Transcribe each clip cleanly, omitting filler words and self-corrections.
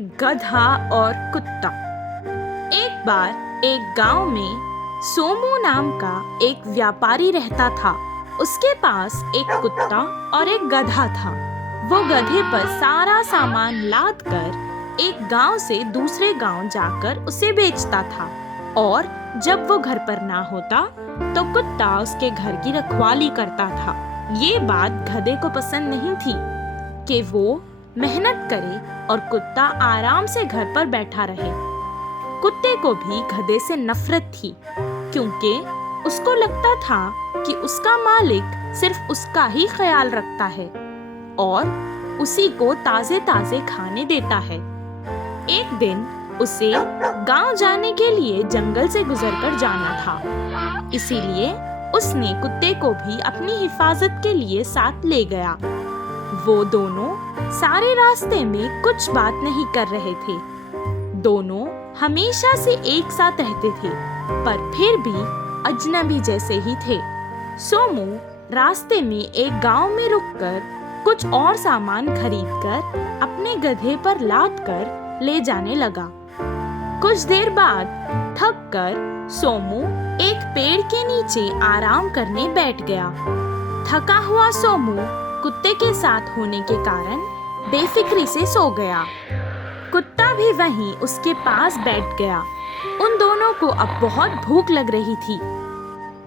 गधा और कुत्ता। एक बार एक गांव में सोमू नाम का एक व्यापारी रहता था। उसके पास एक कुत्ता और एक गधा था। वो गधे पर सारा सामान लाद कर एक गांव से दूसरे गांव जाकर उसे बेचता था, और जब वो घर पर ना होता तो कुत्ता उसके घर की रखवाली करता था। ये बात गधे को पसंद नहीं थी कि वो मेहनत करे और कुत्ता आराम से घर पर बैठा रहे। कुत्ते को भी गधे से नफरत थी, क्योंकि उसको लगता था कि उसका मालिक सिर्फ उसका ही ख्याल रखता है और उसी को ताजे ताजे खाने देता है। एक दिन उसे गांव जाने के लिए जंगल से गुजरकर जाना था, इसीलिए उसने कुत्ते को भी अपनी हिफाजत के लिए साथ ले गया। वो दोनों सारे रास्ते में कुछ बात नहीं कर रहे थे। दोनों हमेशा से एक साथ रहते थे, पर फिर भी अजनबी जैसे ही थे। सोमू रास्ते में एक गांव में रुककर कुछ और सामान खरीदकर अपने गधे पर लाद कर ले जाने लगा। कुछ देर बाद थक कर सोमू एक पेड़ के नीचे आराम करने बैठ गया। थका हुआ सोमू कुत्ते के साथ होने के कारण बेफिक्री से सो गया। कुत्ता भी वहीं उसके पास बैठ गया। उन दोनों को अब बहुत भूख लग रही थी,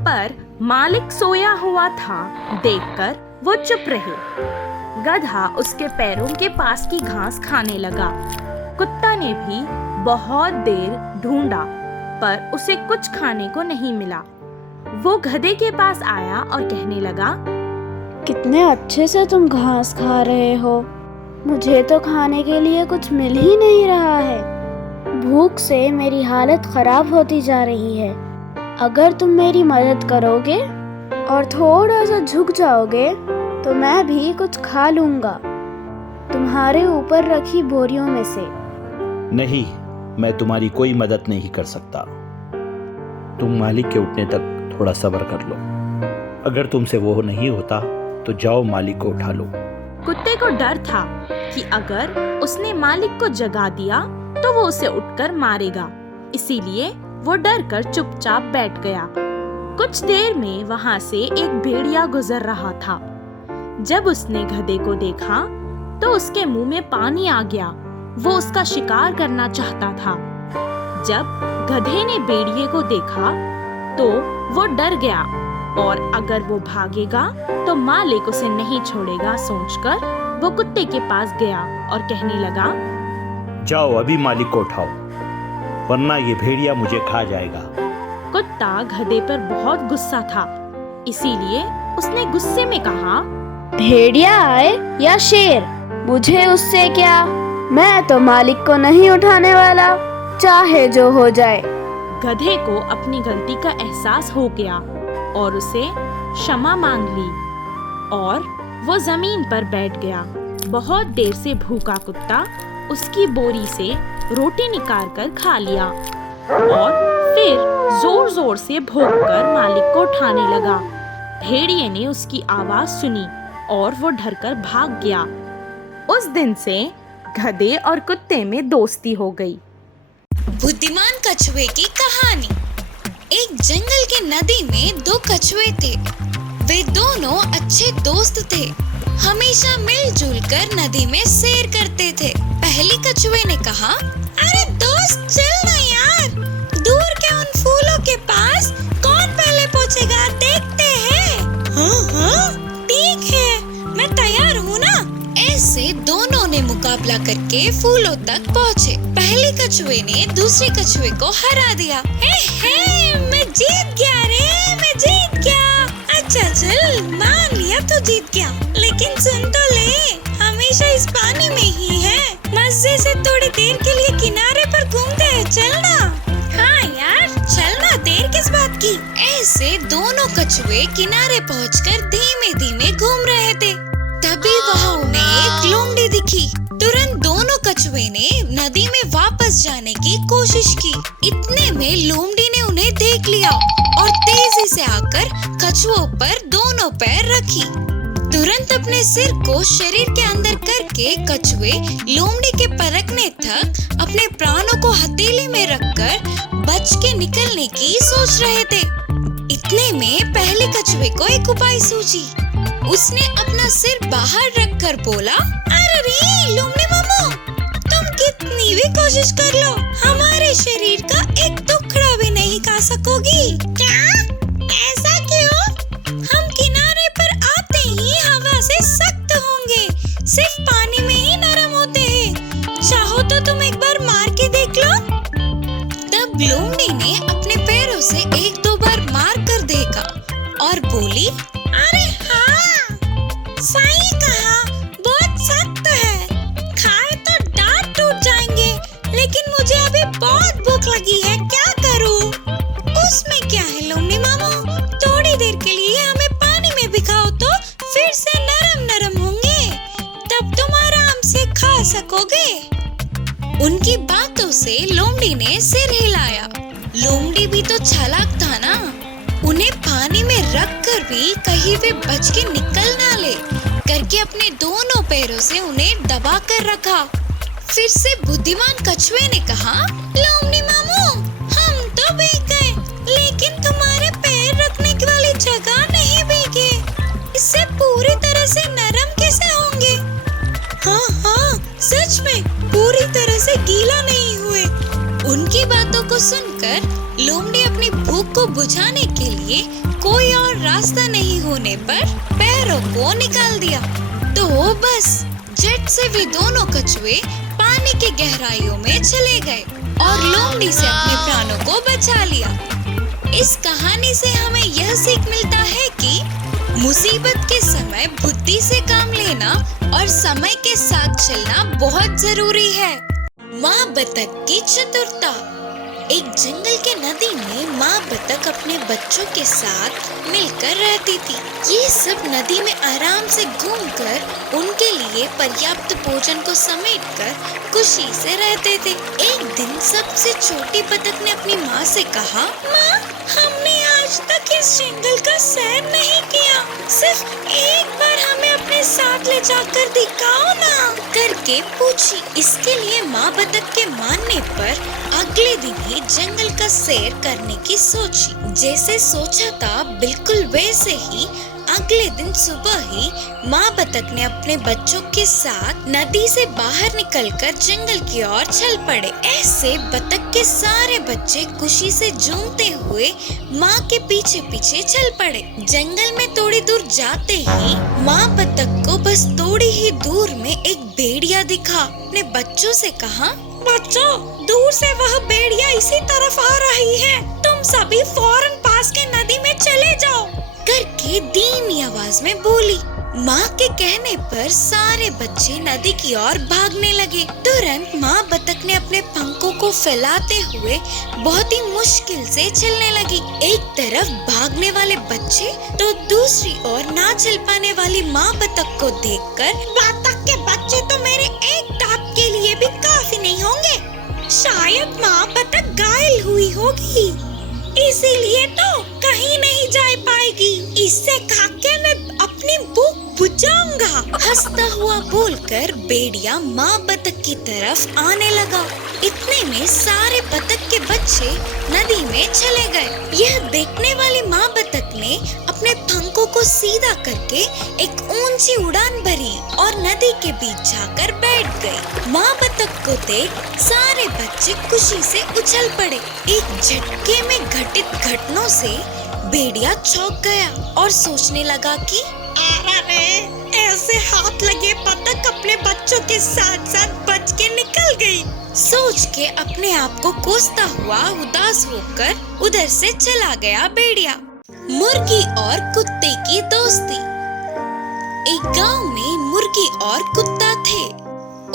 पर मालिक सोया हुआ था देखकर वो चुप रहे। गधा उसके पैरों के पास की घास खाने लगा। कुत्ता ने भी बहुत देर ढूंढा, पर उसे कुछ खाने को नहीं मिला। वो गधे के पास आया और कहने लगा, कितने अच्छे से तुम घास खा रहे हो। मुझे तो खाने के लिए कुछ मिल ही नहीं रहा है। भूख से मेरी हालत खराब होती जा रही है। अगर तुम मेरी मदद करोगे और थोड़ा सा झुक जाओगे तो मैं भी कुछ खा लूंगा, तुम्हारे ऊपर रखी बोरियों में से। नहीं, मैं तुम्हारी कोई मदद नहीं कर सकता। तुम मालिक के उठने तक थोड़ा सब्र कर लो। अगर तुमसे वो नहीं होता तो जाओ मालिक को उठा लो। कुत्ते को डर था कि अगर उसने मालिक को जगा दिया तो वो उसे उठकर मारेगा, इसीलिए वो डर कर चुपचाप बैठ गया। कुछ देर में वहाँ से एक भेड़िया गुजर रहा था। जब उसने गधे को देखा तो उसके मुंह में पानी आ गया। वो उसका शिकार करना चाहता था। जब गधे ने भेड़िए को देखा तो वो डर गया, और अगर वो भागेगा तो मालिक उसे नहीं छोड़ेगा सोचकर वो कुत्ते के पास गया और कहने लगा, जाओ अभी मालिक को उठाओ, वरना ये भेड़िया मुझे खा जाएगा। कुत्ता गधे पर बहुत गुस्सा था, इसीलिए उसने गुस्से में कहा, भेड़िया आए या शेर, मुझे उससे क्या। मैं तो मालिक को नहीं उठाने वाला, चाहे जो हो जाए। गधे को अपनी गलती का एहसास हो गया और उसे क्षमा मांग ली, और वो जमीन पर बैठ गया। बहुत देर से भूखा कुत्ता उसकी बोरी से रोटी निकाल कर खा लिया और फिर जोर जोर से भौंककर मालिक को उठाने लगा। भेड़िए ने उसकी आवाज सुनी और वो डरकर भाग गया। उस दिन से गधे और कुत्ते में दोस्ती हो गई। बुद्धिमान कछुए की कहानी। एक जंगल के नदी में दो कछुए थे। वे दोनों अच्छे दोस्त थे। हमेशा मिलजुल कर नदी में सैर करते थे। पहले कछुए ने कहा, अरे दोस्त चल ना यार, दूर के उन फूलों के पास कौन पहले पहुंचेगा देखते हैं। हाँ, ठीक है, मैं तैयार हूँ ना। ऐसे दोनों ने मुकाबला करके फूलों तक पहुँचे। पहले कछुए ने दूसरे कछुए को हरा दिया। मैं जीत गया रे, मैं जीत गया। अच्छा चल, मान लिया तू जीत गया, लेकिन सुन तो ले, हमेशा इस पानी में ही है। मजे से थोड़ी देर के लिए किनारे पर घूमते हैं, चलना। हाँ यार, चलना, देर किस बात की। ऐसे दोनों कछुए किनारे पहुंचकर धीमे धीमे घूम रहे थे। तभी वहाँ उन्हें एक लोमड़ी दिखी। तुरंत दोनों कछुए ने नदी में वापस जाने की कोशिश की। इतने में लोमड़ी ने उन्हें देख लिया और तेजी से आकर कछुओं पर दोनों पैर रखी। तुरंत अपने सिर को शरीर के अंदर करके कछुए लोमड़ी के परखने तक अपने प्राणों को हथेली में रखकर बच के निकलने की सोच रहे थे। इतने में पहले कछुए को एक उपाय सूझी। उसने अपना सिर बाहर रखकर बोला, अरे लोमड़ी मामू, तुम कितनी भी कोशिश कर लो, हमारे शरीर का एक टुकड़ा भी नहीं खा सकोगी। क्या? ऐसा क्यों? हम किनारे पर आते ही हवा से सख्त होंगे, सिर्फ पानी में ही नरम होते हैं। चाहो तो तुम एक बार मार के देख लो। तब लोमड़ी ने अपने पैरों से एक दो बार मार कर देखा और बोली, अरे हाँ, सही कहा, बहुत सख्त है। खाए तो दांत टूट जाएंगे, लेकिन मुझे अभी बहुत भूख लगी है, क्या करूँ? उसमें क्या है लोमड़ी मामू, थोड़ी देर के लिए हमें पानी में भिगाओ तो फिर से नरम नरम होंगे, तब तुम आराम से खा सकोगे। उनकी बातों से लोमड़ी ने सिर हिलाया। लोमड़ी भी तो चालाक था ना, उन्हें पानी में रखकर भी कहीं वे बच के निकल ना ले करके अपने दोनों पैरों से उन्हें दबा कर रखा। फिर से बुद्धिमान कछुए ने कहा, लोमड़ी मामू, हम तो भीग गए, लेकिन तुम्हारे पैर रखने वाली जगह नहीं भीगे। इससे पूरी तरह से नरम कैसे होंगे? हाँ, सच में पूरी तरह से गीला नहीं हुए। उनकी बातों को सुनकर लोमड़ी अपनी भूख को बुझाने के लिए कोई और रास्ता नहीं होने पर पैरों को निकाल दिया। तो बस झट से वे दोनों कछुए पानी की गहराइयों में चले गए और लोमड़ी से अपने प्राणों को बचा लिया। इस कहानी से हमें यह सीख मिलता है कि मुसीबत के समय बुद्धि से काम लेना और समय के साथ चलना बहुत जरूरी है। माँ बतख की चतुरता। एक जंगल के नदी में माँ बतख अपने बच्चों के साथ मिलकर रहती थी। ये सब नदी में आराम से घूमकर उनके लिए पर्याप्त भोजन को समेटकर खुशी से रहते थे। एक दिन सबसे छोटी बतख ने अपनी माँ से कहा, माँ, हमने आज तक इस जंगल का सैर नहीं किया, सिर्फ एक बार हमें अपने साथ ले जाकर दिखाओ ना, करके पूछी। इसके लिए माँ बतख के मानने पर अगले दिन ही जंगल का सैर करने की सोची। जैसे सोचा था बिल्कुल वैसे ही अगले दिन सुबह ही माँ बतख ने अपने बच्चों के साथ नदी से बाहर निकलकर जंगल की ओर चल पड़े। ऐसे बतख के सारे बच्चे खुशी से झूमते हुए माँ के पीछे पीछे चल पड़े। जंगल में थोड़ी दूर जाते ही माँ बतख को बस थोड़ी ही दूर में एक भेड़िया दिखा। अपने बच्चों से कहा, बच्चों, दूर से वह भेड़िया इसी तरफ आ रही है, तुम सभी फौरन पास के नदी में चले जाओ, करके धीमी आवाज में बोली। माँ के कहने पर सारे बच्चे नदी की ओर भागने लगे। तुरंत माँ बतख ने अपने पंखों को फैलाते हुए बहुत ही मुश्किल से चलने लगी। एक तरफ भागने वाले बच्चे तो दूसरी ओर ना चल पाने वाली माँ बतख को देखकर, बतख के बच्चे तो मेरे एक दांत के लिए भी काफी नहीं होंगे, शायद माँ बतख घायल हुई होगी, इसीलिए तो कहीं नहीं जा पाएगी, इससे खाके मैं अपनी भूख बुझाऊंगा। हंसता हुआ बोलकर भेड़िया माँ बतख की तरफ आने लगा। इतने में सारे बतख के बच्चे नदी में चले गए। यह देखने वाली माँ बतख ने अपने पंखों को सीधा करके एक ऊंची उड़ान भरी और नदी के बीच जाकर बैठ गई। माँ बतख को देख सारे बच्चे खुशी से उछल पड़े। एक झटके में घटित घटनाओं से भेड़िया चौंक गया और सोचने लगा कि अरे, ऐसे हाथ लगे बतख अपने बच्चों के साथ साथ बच के निकल गई। सोच के अपने आप को कोसता हुआ उदास होकर उधर से चला गया भेड़िया। मुर्गी और कुत्ते की दोस्ती। एक गांव में मुर्गी और कुत्ता थे।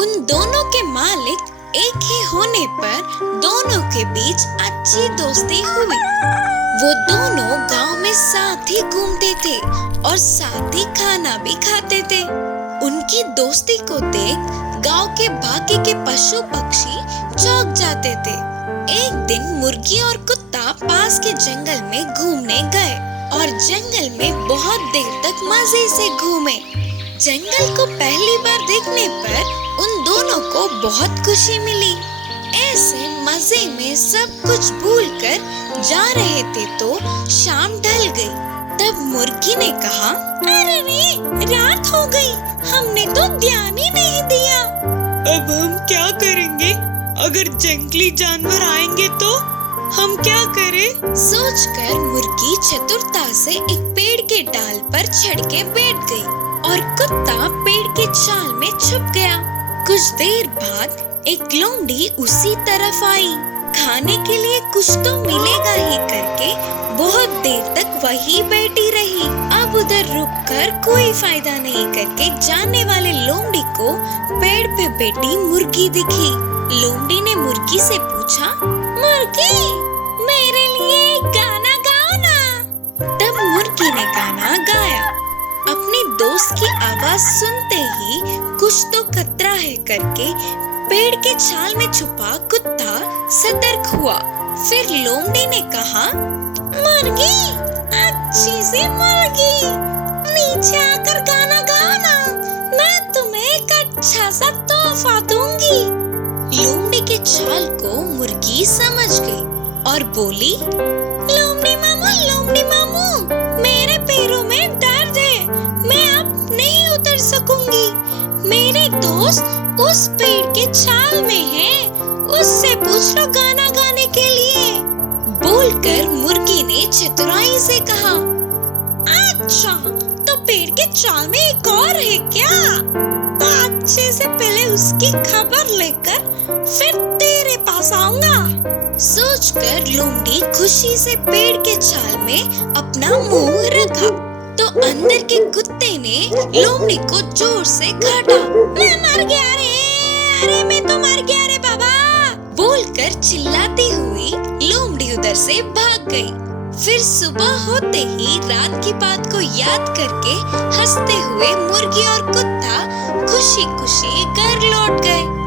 उन दोनों के मालिक एक ही होने पर दोनों के बीच अच्छी दोस्ती हुई। वो दोनों गांव में साथ ही घूमते थे और साथ ही खाना भी खाते थे। उनकी दोस्ती को देख गांव के बाकी के पशु पक्षी चौंक जाते थे। एक दिन मुर्गी और कुत्ता पास के जंगल में घूमने गए और जंगल में बहुत देर तक मजे से घूमे। जंगल को पहली बार देखने पर उन दोनों को बहुत खुशी मिली। ऐसे मजे में सब कुछ भूलकर जा रहे थे तो शाम ढल गई। तब मुर्गी ने कहा, अरे रे, रात हो गई, हमने तो ध्यान ही नहीं दिया। अब हम क्या करेंगे? अगर जंगली जानवर आएंगे तो हम क्या करें? सोचकर मुर्गी चतुरता से एक पेड़ के डाल पर चढ़ के बैठ गई और कुत्ता पेड़ के छाल में छुप गया। कुछ देर बाद एक लोमड़ी उसी तरफ आई। खाने के लिए कुछ तो मिलेगा ही करके बहुत देर तक वही बैठी रही। अब उधर रुककर कोई फायदा नहीं करके जाने वाले लोमड़ी को पेड़ पे बैठी मुर्गी दिखी। लोमड़ी ने मुर्गी से पूछा, मुर्गी, मेरे लिए गाना गाओ ना। तब मुर्गी ने गाना गाया। अपनी दोस्त की आवाज सुनते ही कुछ तो खतरा है करके पेड़ के छाल में छुपा कुत्ता सतर्क हुआ। फिर लोमड़ी ने कहा, मुर्गी, अच्छी सी मुर्गी, नीचे आकर गाना गाओ ना, मैं तुम्हें एक अच्छा सा तोहफा दूंगी। लोमड़ी के छाल को मुर्गी समझ गई और बोली, लोमड़ी मामू, मेरे पैरों में दर्द है, मैं अब नहीं उतर सकूंगी। मेरे दोस्त उस पेड़ के छाल में है, उससे पूछ लो गाना गाने के लिए। बोलकर मुर्गी ने चतुराई से कहा, अच्छा, तो पेड़ के छाल में एक और है क्या? तो अच्छे से पहले उसकी खबर लेकर फिर तेरे पास आऊंगा। सोचकर लोमड़ी खुशी से पेड़ के छाल में अपना मुंह रखा तो अंदर के कुत्ते ने लोमड़ी को जोर से काटा। मैं मर गया रे, अरे मैं तो मर गया रे बाबा, बोलकर चिल्लाती हुई लोमड़ी उधर से भाग गई। फिर सुबह होते ही रात की बात को याद करके हंसते हुए मुर्गी और कुत्ता खुशी खुशी घर लौट गए।